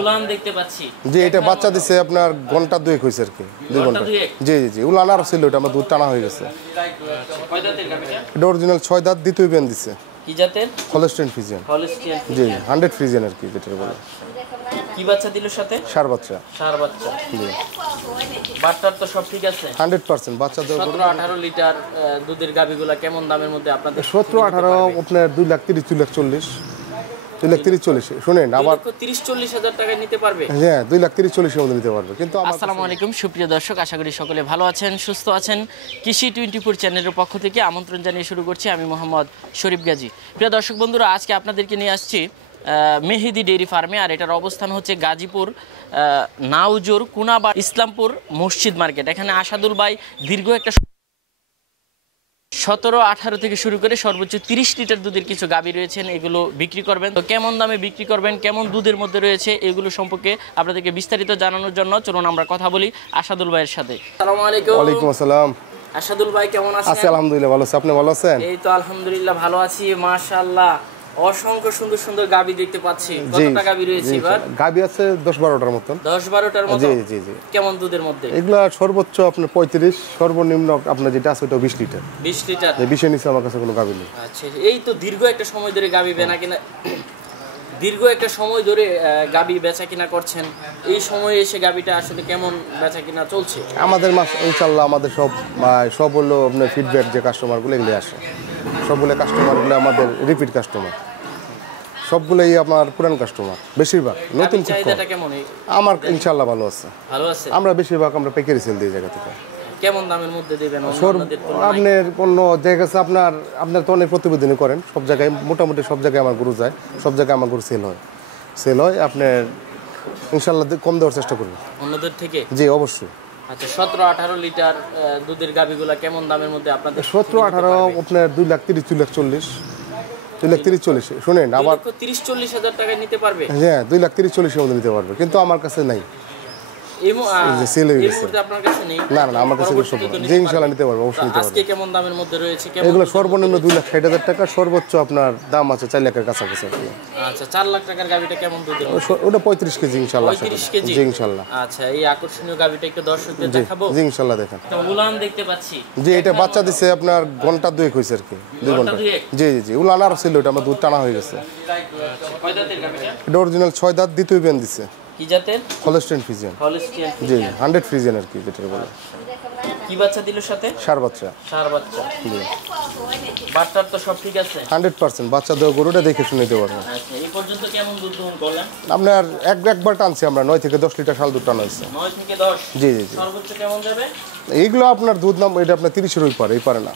উলান দেখতে পাচ্ছি জি, এটা বাচ্চা দিছে আপনার ঘন্টা দুয়েক হইছে আর কি, 2 ঘন্টা। জি জি জি, উলান আর ছিল, এটা আমার দুধ টানা হয়ে গেছে। কয় দাঁতের গাবিটা? এটা অরিজিনাল 6 দাঁত, দ্বিতীয় বিয়ান দিছে। কি জাতের? Holstein Friesian. হলস্টিয়ান জি, 100 ফ্রিজিয়ান আর কি যেটা বলে। কি বাচ্চা দিল সাথে? সার বাচ্চা। সার বাচ্চা। জি, বাচ্চার তো সব ঠিক আছে? 100% বাচ্চা দেওয়া। 17-18 লিটার দুধের গাবিগুলা কেমন দামের মধ্যে আপনাদের? 17-18 আপনার 2,30,000 2,40,000 2,30,000 শুনেন আবার 30-40 হাজার টাকায় নিতে পারবে? হ্যাঁ, 2,30,000 এর মধ্যে নিতে পারবে। কিন্তু আসসালামু আলাইকুম সুপ্রিয় দর্শক, আশা করি সকলে ভালো আছেন, সুস্থ আছেন। কৃষি 24 চ্যানেলের পক্ষ থেকে আমন্ত্রণ জানিয়ে শুরু করছি আমি মোহাম্মদ শরীফ গাজী। প্রিয় দর্শক বন্ধুরা, আজকে আপনাদেরকে নিয়ে আসছি মেহেদি ডেইরি ফার্মে। আর এটার অবস্থান হচ্ছে গাজীপুর নাউজুর কুনাবা ইসলামপুর মসজিদ মার্কেট। এখানে আসাদুল ভাই দীর্ঘ একটা 17-18 থেকে শুরু করে সর্বোচ্চ 30 লিটার দুধের কিছু গাবি রয়েছেন, এগুলো বিক্রি করবেন। তো কেমন দামে বিক্রি করবেন, কেমন দুধের মধ্যে রয়েছে, এগুলো সম্পর্কে আপনাদেরকে বিস্তারিত জানানোর জন্য চলুন আমরা কথা বলি আসাদুল ভাইয়ের সাথে। আসসালামু আলাইকুম। ওয়ালাইকুম আসসালাম। আসাদুল ভাই কেমন আছেন? আছি আলহামদুলিল্লাহ, ভালো আছি। আপনি ভালো আছেন? এই তো আলহামদুলিল্লাহ ভালো আছি, মাশাআল্লাহ। অসংখ্য সুন্দর সুন্দর গাবি দেখতে পাচ্ছি। কতটা গাবি রয়েছে এবার? গাবি আছে 10-12টার মতন। 10-12টার মতো? জি জি জি। কেমন দুধের মধ্যে? এগুলা সর্বোচ্চ আপনার 35, সর্বনিম্ন আপনার যেটা আছে ওটা 20 লিটার। 20 লিটার? 20 এর নিচে আমার কাছে কোনো গাবি নেই। আচ্ছা, এই তো দীর্ঘ একটা সময় ধরে গাবি বেচা কিনা দীর্ঘ একটা সময় ধরে গাবি বেচা কিনা করছেন। এই সময়ে এসে গাবিটা আসলে কেমন বেচা কিনা চলছে? আমাদের ইনশাআল্লাহ আমাদের সব হলো আপনার ফিডব্যাক যে কাস্টমারগুলো এগুলো আসে, সবগুলো কাস্টমারগুলো আমাদের রিপিট কাস্টমার, সবগুলোই আমার পুরান কাস্টমার। বেশিরভাগ নতুন চাহিদাটা কেমন? আমার ইনশাআল্লাহ ভালো আছে। ভালো আছে? আমরা বেশিরভাগ আমরা পাইকারি সেল দিই জায়গা থেকে। কেমন দামের মধ্যে দিবেন? আপনার কোনো জায়গা আছে আপনার তো অনেক প্রতিবেদনই করেন, সব জায়গায় মোটামুটি সব জায়গায় আমার গরু যায়, সব জায়গায় আমার গরু সেল হয়। আপনার ইনশাআল্লাহ কম দেওয়ার চেষ্টা করবেন অন্যদের থেকে? জি অবশ্যই। আচ্ছা, 17-18 লিটার দুধের গাবিগুলা কেমন দামের মধ্যে আপনাদের? 17-18 আপনার 2,30,000 2,40,000 2,30,000 শুনেন আবার 30-40 হাজার টাকায় নিতে পারবে? হ্যাঁ, 2,30,000 এর মধ্যে নিতে পারবে। কিন্তু আমার কাছে নাই, আপনার কাছে নেই? না না, আমার কাছে জি ইনশাআল্লাহ নিতে পারবো, অবশ্যই নিতে পারবো। আজকে কেমন দামের মধ্যে রয়েছে? এগুলো সর্বনিম্ন 2,60,000 টাকা, সর্বোচ্চ আপনার দাম আছে 4 লাখের কাছাকাছি। আচ্ছা, 4 লাখ টাকার গাবিটা কেমন দুধের? ওটা 35 কেজি ইনশাআল্লাহ। 35 কেজি? জি ইনশাআল্লাহ। আচ্ছা, এই আকর্ষণীয় গাবিটা একটু দর্শকদের দেখাবো? জি ইনশাআল্লাহ দেখেন। উলান দেখতে পাচ্ছি। জি, এটা বাচ্চা দিছে আপনার ঘন্টা দুয়েক হইছে আর কি, 2 ঘন্টা। জি জি জি, উলান আর ছিল, এটা আমার দুধ টানা হয়ে গেছে। কয় দাঁতের গাবিটা? এটা অরিজিনাল 6 দাঁত, দ্বিতীয় বিয়ান দিছে। কি জাতের? Holstein Friesian. হলস্টিয়ান। জি, 100 ফ্রিজিয়ান আর কি যেটা বলে। কি বাচ্চা দিল সাথে? সার বাচ্চা। সার বাচ্চা। জি, বাচ্চার তো সব ঠিক আছে? 100% বাচ্চা দেওয়া গরুটা দেখে শুনে নিতে পারবেন। আচ্ছা, এই পর্যন্ত কেমন দুধ দহন করলেন? আপনার একবার টানছি আমরা 9 থেকে 10 লিটার শাল দুধ টানা হয়েছে। 9 থেকে 10? জি জি জি। সর্বোচ্চ কেমন যাবে? এইগুলো আপনার দুধ নাম এটা আপনার 30 এর উপরে, এই পারে না।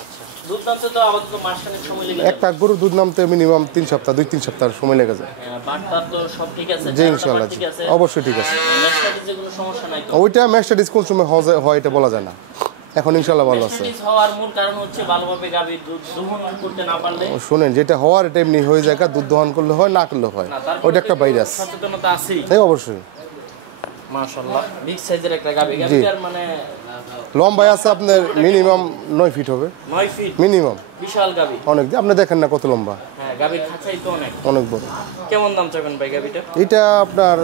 আচ্ছা, দুধ নামতে তো আপাতত মাসখানেক সময় লেগে যাবে? একটা গরু দুধ নামতে মিনিমাম 3 সপ্তাহ 2-3 সপ্তাহ সময় লেগে যায়। বাচ্চার তো সব ঠিক আছে? জি ইনশাআল্লাহ, অবশ্যই ঠিক আছে। ম্যাস্টাডিজে কোনো সমস্যা নাই তো? ওইটা ম্যাস্টাডিস কোন সময় হয় এটা বলা যায় না, এখন ইনশাআল্লাহ ভালো আছে। ম্যাস্টাডিজ হওয়ার মূল কারণ হচ্ছে ভালোভাবে গাভীর দুধ দহন করতে না পারলে। শুনেন, যেটা হওয়ার এটা এমনি হয়ে যায়, দুধ দহন করলে হয়, না করলে হয়, ওইটা একটা ভাইরাস। সচেতনতা আছেই? তাই অবশ্যই। মাশাআল্লাহ, বিগ সাইজের একটা গাভীর মানে লম্বায় আছে আপনার মিনিমাম 9 ফিট হবে। 9 ফিট মিনিমাম? বিশাল গাভী। অনেক, আপনি দেখেন না কত লম্বা। হ্যাঁ, গাভীর খাঁচাই তো অনেক বড়। কেমন দাম চাবেন ভাই গাভীটা? এটা আপনার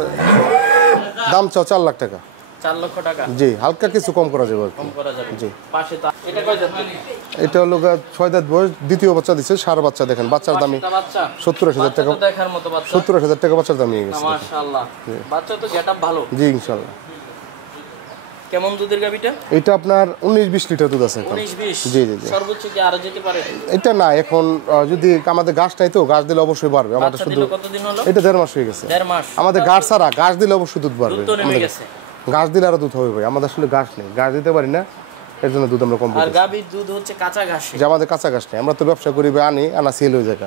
দাম চাও 4 লাখ টাকা। 4 লক্ষ টাকা? জি, হালকা কিছু কম করা যাবে। কম করা যাবে? জি। পাশে তো এটা কয় দাঁত? এটা হলো 6 দাঁত বয়স, দ্বিতীয় বাচ্চা দিছে, সার বাচ্চা। দেখেন বাচ্চার দামই 70-80 টাকা। দেখার মতো বাচ্চা। 70-80 টাকা বাচ্চার দাম নিয়ে গেছে। মাশাআল্লাহ, বাচ্চা তো গেটআপ ভালো। জি ইনশাআল্লাহ। কেমন দুধের গাভীটা? এটা আপনার 19-20 লিটার দুধ আছে এখন। 19-20? জি জি জি। সর্বোচ্চ কি আরো যেতে পারে? এটা না, এখন যদি আমাদের গাছ নাই তো, গাছ দিলে অবশ্যই বাড়বে। আমাদের শুধু কতদিন হলো? এটা 1.5 মাস হয়ে গেছে। 1.5 মাস? আমাদের গাছ ছাড়া, গাছ দিলে অবশ্যই দুধ বাড়বে। দুধ তো নেমে গেছে। গাছ দিলে আরো দুধ হবে ভাই, আমাদের আসলে গাছ নেই, গাছ দিতে পারি না, এর জন্য দুধ আমরা কম পাই। আর গাভীর দুধ হচ্ছে কাঁচা ঘাস? যে আমাদের কাঁচা গাছ নেই, আমরা তো ব্যবসা করি, আনা সেল হয়ে যায়।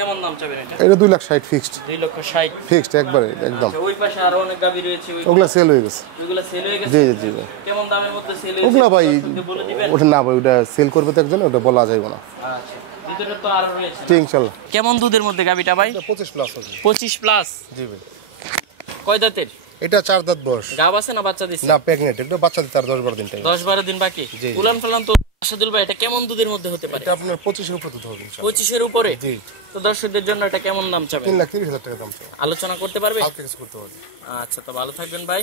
কেমন দাম চাবেন এটা? এটা 2,60,000 ফিক্সড। 2,60,000 ফিক্সড একবারে একদম। ওই পাশে আরো অনেক গাভী রয়েছে, ওগুলা সেল হয়ে গেছে। ওইগুলা সেল হয়ে গেছে? জি জি জি। কেমন দামের মধ্যে সেল হয়েছে ওগুলা ভাই বলে দিবেন? ওটা না ভাই, ওটা সেল করবে তো একজন, ওটা বলা যাবে না। আচ্ছা, ভিতরে তো আরো রয়েছে। ঠিক ইনশাআল্লাহ। কেমন দুধের মধ্যে গাভীটা ভাই? 25 প্লাস আছে। 25 প্লাস? জি ভাই। কয় দাঁতের? এটা 4 দাঁত বয়স। গাব আছে না বাচ্চা দিছে? না, প্রেগন্যান্ট, এটা বাচ্চা দিতে আর 10-12 দিন টাইম। 10-12 দিন বাকি? জি। উলান ফালান তো আসাদুল ভাই এটা কেমন দুধের মধ্যে হতে পারে? এটা আপনার 25-এর উপর দুধ হবে ইনশাআল্লাহ। 25-এর উপরে? জি। তো দর্শকদের জন্য এটা কেমন দাম চাবেন? 3,30,000 টাকা দাম চাই। আলোচনা করতে পারবে? আর কিছু করতে পারবে। আচ্ছা, তো ভালো থাকবেন ভাই।